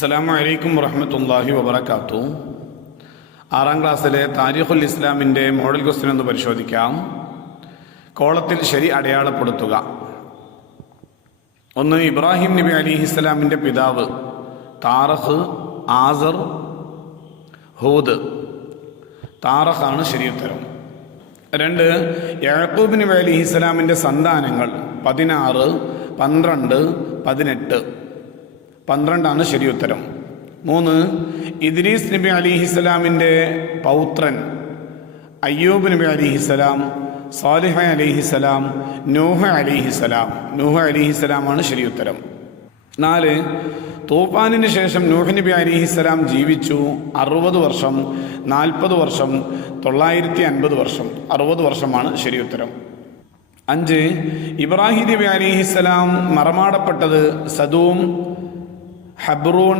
അസ്സലാമു അലൈക്കും വറഹ്മത്തുള്ളാഹി വബറകാതുഹു. 6ാം ക്ലാസ്സിലെ താരീഖുൽ ഇസ്ലാമിൻ്റെ മോഡൽ ക്വസ്റ്റ്യൻ ഒന്ന് പരിശോധിക്കാം. കോളത്തിൽ ശരി അടയാളപ്പെടുത്തുക. 1. ഇബ്രാഹിം നബി അലിഹിസ്സലാമിൻ്റെ പിതാവ് താറഖ്, ആസർ, ഹൂദ്. താറഖാണ് ശരിയുത്തരം. 2. യഅ്ഖൂബ് നബി അലിഹിസ്സലാമിൻ്റെ സന്താനങ്ങൾ 16, 12, 18. 12 ശരിയുത്തരം. 3. ഇദ്രീസ് നബി അലിഹിസ്സലാമിൻ്റെ പൗത്രൻ അയ്യൂബ് നബി അലിഹിസ്സലാം, സാലിഹ് അലിഹിസ്സലാം, നൂഹ് അലിഹിസ്സലാം. നൂഹ് അലിഹിസ്സലാമാണ് ശരിയുത്തരം. 4. തൂഫാനിന് ശേഷം നൂഹ് നബി അലിഹിസ്സലാം ജീവിച്ചു 60 വർഷം, 40 വർഷം, 950 വർഷം. 60 വർഷമാണ് ശരിയുത്തരം. 5. ഇബ്രാഹിം നബി അലിഹിസ്സലാം മറമാടപ്പെട്ടത് സദൂം, ഹബ്രൂൺ,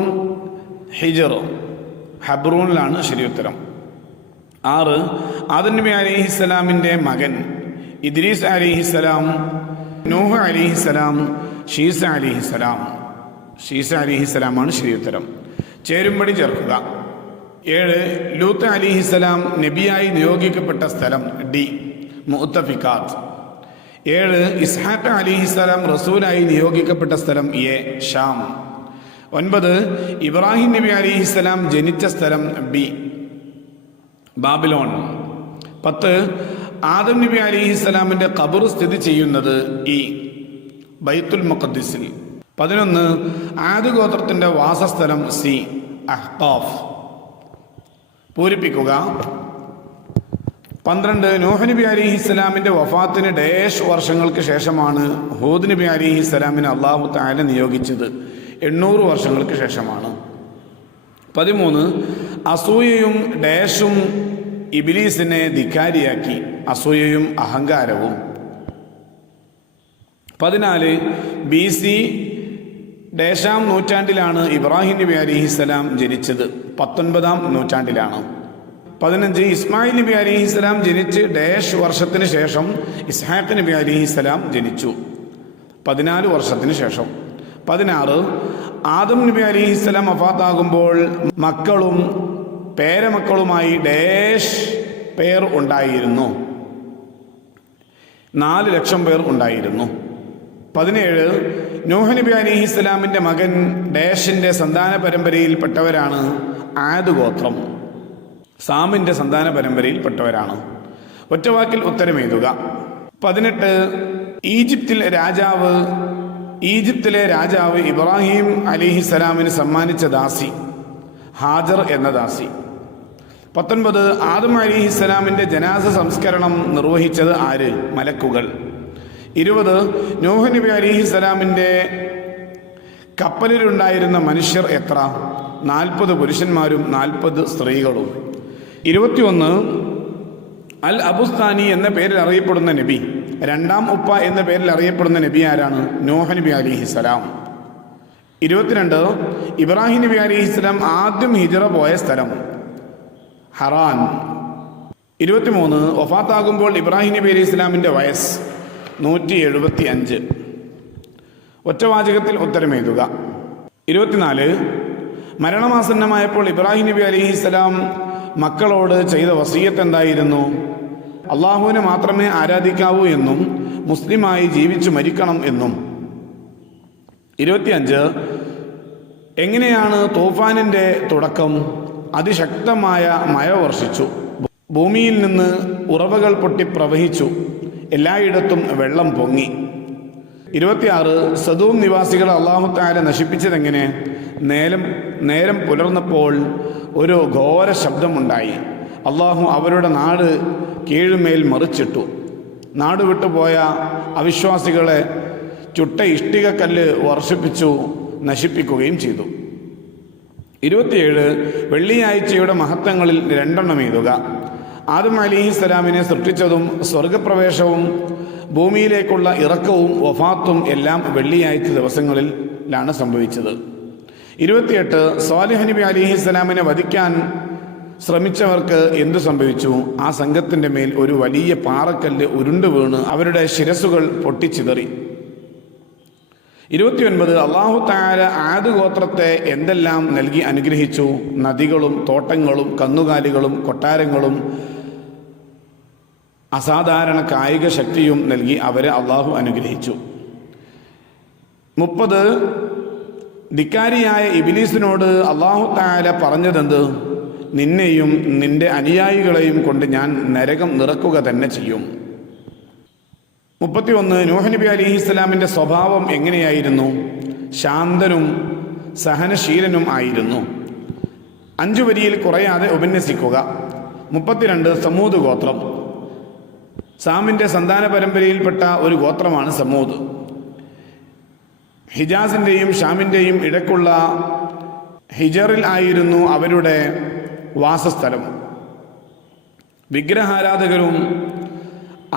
ഹിജർ. ഹബ്രൂണിലാണ് ശരിയുത്തരം. 6. ആദം നബി അലിഹിസ്സലാമിൻ്റെ മകൻ ഇദ്രീസ് അലിഹിസ്സലാം, നൂഹ് അലിഹിസ്സലാം, ഷീസ അലിഹിസ്സലാം. ഷീസ അലിഹിസ്സലാമാണ് ശരിയുത്തരം. ചേരുംപടി ചേർക്കുക. 7. ലൂത്ത് അലിഹിസ്സലാം നബിയായി നിയോഗിക്കപ്പെട്ട സ്ഥലം ഡി, മുഅ്തഫിക്കാത്ത്. 7. ഇസ്ഹാഖ് അലിഹിസ്സലാം റസൂലായി നിയോഗിക്കപ്പെട്ട സ്ഥലം എ, ഷാം. 9. ഇബ്രാഹിം നബി അലിഹിസ്സലാം ജനിച്ച സ്ഥലം ബി, ബാബിലോൺ. 10. ആദം നബി അലിഹിസ്സലാമിൻ്റെ ഖബർ സ്ഥിതി ചെയ്യുന്നത് ഇ, ബൈത്തുൽ മുഖദ്ദിസിൽ. 11. ആദ് ഗോത്രത്തിൻ്റെ വാസസ്ഥലം സി, അഹ്ഖാഫ്. പൂരിപ്പിക്കുക. 12. നൂഹ് നബി അലിഹിസ്സലാമിൻ്റെ വഫാത്തിന് ഡേഷ് വർഷങ്ങൾക്ക് ശേഷമാണ് ഹൂദ് നബി അലിഹിസ്സലാമിനെ അല്ലാഹു തആല നിയോഗിച്ചത്. 800 വർഷങ്ങൾക്ക് ശേഷമാണ്. 13. അസൂയയും ഡേഷും ഇബ്ലീസിനെ ധിക്കാരിയാക്കി. അസൂയയും അഹങ്കാരവും. 14. BC ഡേഷാം നൂറ്റാണ്ടിലാണ് ഇബ്രാഹിം നബി അലിഹിസ്സലാം ജനിച്ചത്. 19ാം നൂറ്റാണ്ടിലാണ്. 15. ഇസ്മായിൽ നബി അലിഹിസ്സലാം ജനിച്ച് ഡേഷ് വർഷത്തിന് ശേഷം ഇസ്ഹാഖ് നബി അലിഹിസ്സലാം ജനിച്ചു. 14 വർഷത്തിന് ശേഷം. 16. ആദം നബി അലിഹിസ്സലാം വഫാത്താകുമ്പോൾ മക്കളും പേരമക്കളുമായി ഡേഷ് പേർ ഉണ്ടായിരുന്നു. 4 ലക്ഷം പേർ ഉണ്ടായിരുന്നു. 17. നൂഹ് നബി അലിഹിസ്സലാമിൻ്റെ മകൻ ഡേഷിൻ്റെ സന്താന പരമ്പരയിൽപ്പെട്ടവരാണ് ആദ് ഗോത്രം. സാമിൻ്റെ സന്താന പരമ്പരയിൽപ്പെട്ടവരാണ്. ഒറ്റവാക്കിൽ ഉത്തരം എഴുതുക. 18. ഈജിപ്തിലെ രാജാവ് ഇബ്രാഹിം അലിഹിസ്സലാമിന് സമ്മാനിച്ച ദാസി ഹാജർ എന്ന ദാസി. 19. ആദം അലിഹിസ്സലാമിൻ്റെ ജനാസ സംസ്കരണം നിർവഹിച്ചത് ആര്? മലക്കുകൾ. 20. നൂഹ് നബി അലിഹിസ്സലാമിൻ്റെ കപ്പലിലുണ്ടായിരുന്ന മനുഷ്യർ എത്ര? 40 പുരുഷന്മാരും 40 സ്ത്രീകളും. 21. അൽ അബുസ്ഥാനി എന്ന പേരിൽ അറിയപ്പെടുന്ന നബി, 2ാം ഉപ്പ എന്ന പേരിൽ അറിയപ്പെടുന്ന നബി ആരാണ്? നൂഹ് നബി അലിഹിസ്സലാം. 22. ഇബ്രാഹിം നബി അലിഹിസ്സലാം ആദ്യം ഹിജറ പോയ സ്ഥലം ഹറാൻ. 23. വഫാത്താകുമ്പോൾ ഇബ്രാഹിം നബി അലിഹിസ്സലാമിൻ്റെ വയസ്സ് 175. ഒറ്റവാചകത്തിൽ ഉത്തരം എഴുതുക. 24. മരണമാസന്നമായപ്പോൾ ഇബ്രാഹിം നബി അലിഹിസ്സലാം മക്കളോട് ചെയ്ത വസിയത്ത് എന്തായിരുന്നു? അള്ളാഹുവിനെ മാത്രമേ ആരാധിക്കാവൂ എന്നും മുസ്ലിമായി ജീവിച്ചു മരിക്കണം എന്നും. 25. എങ്ങനെയാണ് തൂഫാനിൻ്റെ തുടക്കം? അതിശക്തമായ മഴ വർഷിച്ചു, ഭൂമിയിൽ നിന്ന് ഉറവകൾ പൊട്ടി പ്രവഹിച്ചു, എല്ലായിടത്തും വെള്ളം പൊങ്ങി. 26. സദൂം നിവാസികളെ അല്ലാഹു തആല നശിപ്പിച്ചതെങ്ങനെ? നേരം പുലർന്നപ്പോൾ ഒരു ഘോര ശബ്ദമുണ്ടായി. അള്ളാഹു അവരുടെ നാട് കീഴുമേൽ മറിച്ചിട്ടു. നാട് വിട്ടുപോയ അവിശ്വാസികളെ ചുട്ട ഇഷ്ടികക്കല്ല് വർഷിപ്പിച്ചു നശിപ്പിക്കുകയും ചെയ്തു. 27. വെള്ളിയാഴ്ചയുടെ മഹത്വങ്ങളിൽ 2 എഴുതുക. ആദം അലിഹിസ്സലാമിനെ സൃഷ്ടിച്ചതും സ്വർഗപ്രവേശവും ഭൂമിയിലേക്കുള്ള ഇറക്കവും വഫാത്തും എല്ലാം വെള്ളിയാഴ്ച ദിവസങ്ങളിലാണ് സംഭവിച്ചത്. 28. സാലിഹ് നബി അലിഹിസ്സലാമിനെ വധിക്കാൻ ശ്രമിച്ചവർക്ക് എന്തു സംഭവിച്ചു? ആ സംഘത്തിൻ്റെ മേൽ ഒരു വലിയ പാറക്കല്ല് ഉരുണ്ടു വീണ് അവരുടെ ശിരസുകൾ പൊട്ടിച്ചിതറി. 29 അല്ലാഹു തആല ആദ് ഗോത്രത്തെ എന്തെല്ലാം നൽകി അനുഗ്രഹിച്ചു? നദികളും തോട്ടങ്ങളും കന്നുകാലികളും കൊട്ടാരങ്ങളും അസാധാരണ കായിക ശക്തിയും നൽകി അവരെ അള്ളാഹു അനുഗ്രഹിച്ചു. 30 ധിക്കാരിയായ ഇബ്ലീസിനോട് അല്ലാഹു തആല പറഞ്ഞതെന്ത്? നിന്നെയും നിന്റെ അനുയായികളെയും കൊണ്ട് ഞാൻ നരകം നിറക്കുക തന്നെ ചെയ്യും. 31 നൂഹ് നബി അലൈഹിസ്സലാമിൻ്റെ സ്വഭാവം എങ്ങനെയായിരുന്നു? ശാന്തനും സഹനശീലനും ആയിരുന്നു. 5 വരിയിൽ കുറയാതെ ഉപന്യസിക്കുക. 32 സമൂദ് ഗോത്രം. സാമിൻ്റെ സന്താന പരമ്പരയിൽപ്പെട്ട ഒരു ഗോത്രമാണ് സമൂദ്. ഹിജാസിൻ്റെയും ഷാമിൻ്റെയും ഇടയ്ക്കുള്ള ഹിജറിൽ ആയിരുന്നു അവരുടെ വാസസ്ഥലം. വിഗ്രഹാരാധകരും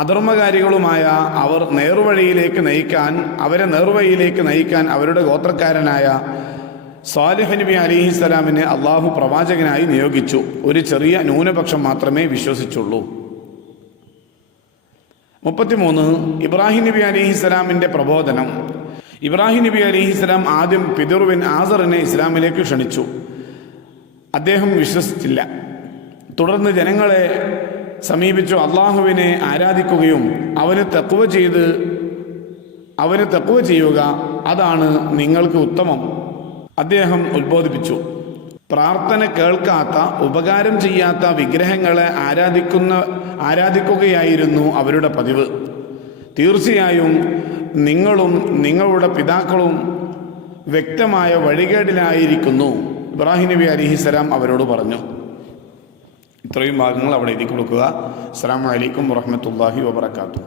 അധർമ്മകാരികളുമായ അവരെ നേർവഴിയിലേക്ക് നയിക്കാൻ അവരുടെ ഗോത്രക്കാരനായ സ്വാലിഹ് നബി അലൈഹിസ്സലാമിനെ അള്ളാഹു പ്രവാചകനായി നിയോഗിച്ചു. ഒരു ചെറിയ ന്യൂനപക്ഷം മാത്രമേ വിശ്വസിച്ചുള്ളൂ. 33 ഇബ്രാഹിം നബി അലൈഹിസ്സലാമിൻ്റെ പ്രബോധനം. ഇബ്രാഹിം നബി അലൈഹിസ്സലാം ആദ്യം പിതൃവിൻ ആസറിനെ ഇസ്ലാമിലേക്ക് ക്ഷണിച്ചു. അദ്ദേഹം വിശ്വസിച്ചില്ല. തുടർന്ന് ജനങ്ങളെ സമീപിച്ചു അള്ളാഹുവിനെ ആരാധിക്കുകയും അവന് തഖ്വ ചെയ്യുക, അതാണ് നിങ്ങൾക്ക് ഉത്തമം അദ്ദേഹം ഉദ്ബോധിപ്പിച്ചു. പ്രാർത്ഥന കേൾക്കാത്ത, ഉപകാരം ചെയ്യാത്ത വിഗ്രഹങ്ങളെ ആരാധിക്കുകയായിരുന്നു അവരുടെ പതിവ്. തീർച്ചയായും നിങ്ങളും നിങ്ങളുടെ പിതാക്കളും വ്യക്തമായ വഴികേടിലായിരിക്കുന്നു, ഇബ്രാഹിം നബി അലൈഹിസ്സലാം അവരോട് പറഞ്ഞു. ഇത്രയും ഭാഗങ്ങൾ അവിടെ എഴുതി കൊടുക്കുക. അസ്സലാമു അലൈക്കും വറഹ്മത്തുള്ളാഹി വബറകാതുഹു.